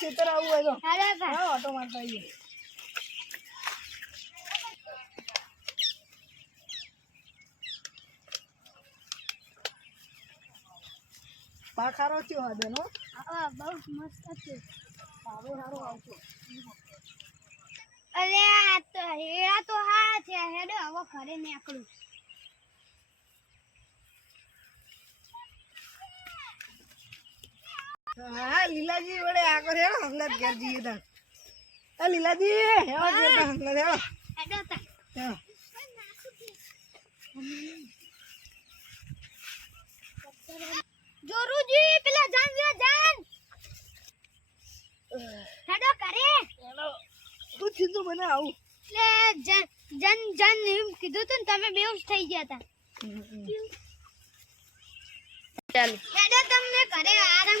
ખેતર આવું હોય તો. હા ઓટો મારતા આવીએ. પાખારો થયો હા બેનો હા, બહુ મસ્ત છે. સારો સારો આવતો અરે આ તો હેડા તો હા છે હેડો હવે ઘરે નીકળું. હા લીલાજી વડે આગળ હેડો હંગાત ઘેર જઈએ તાર હા લીલાજી હેડો ઘેર તાર હંગાત હેડો હેડો તા. હેડો જોરુજી પેલા જાન જો જાન હેડો કરે હેડો તું ચિંતુ મને આવું લે જન જન જન એમ કીધું તું ને તમે બેઉસ થઈ ગયા તા ચાલ હેડો તમને ઘરે આરામ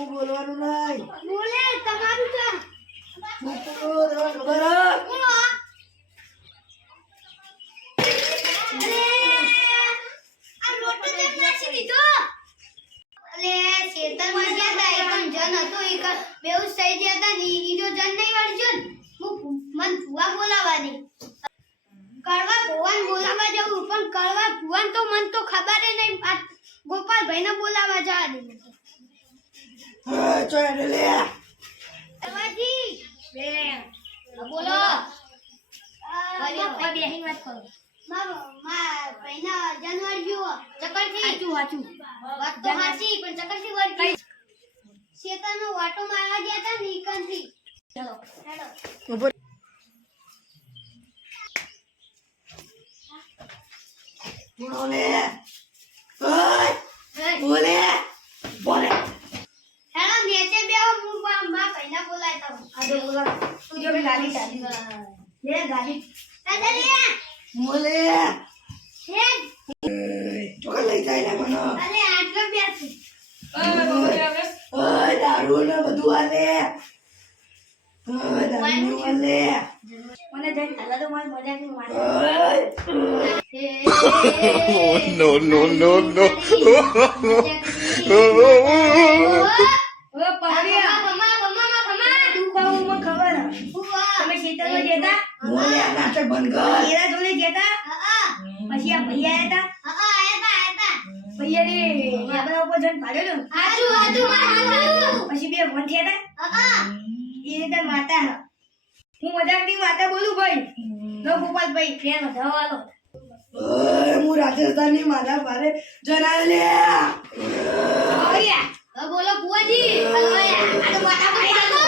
નહીં. બોલવાનું હું? બોલે મન ભુવા બોલાવાની કડવા ભુવાન બોલાવા જવું પણ કડવા ભુવાન તો મન તો ખબર નહીં. ગોપાલભાઈ ને બોલાવા જવા દે શેતાનો વાટો મારવા ગયા તા નીકળથી ચલો હેડો બોલો લે ઓય. બોલે બોલે હેડો નીચે બેહો હું મા મા પૈના બોલાય તા આજે બોલા તું જો ગાલી ચાલી લે ગાલી દાદા લે બોલે હે ચોકા લઈ જાય ને મને અરે આટલો બેસી ઓય દારૂ ને બધું આલે ઓય દારૂ આલે મને જઈને ખાલા તો મારી મજા નહીં મારે. ઓય no, no, no, માં જતા આ નાટક બંધ કર. પછી આ ભૈયા હતા ભૈયા ને આપણા ઉપર જઈને પાડ્યો ને? પછી બે વન થયા હતા એ રીતે માતા. હું હું મજાકની વાતા બોલું ભાઈ? નો ગોપાલ ભાઈ ફેર વધારવાનો હું રાજસ્થાનની મારા ભારે જણાય લે બોલો બુઆજી હલવાયા આ તો માથા પર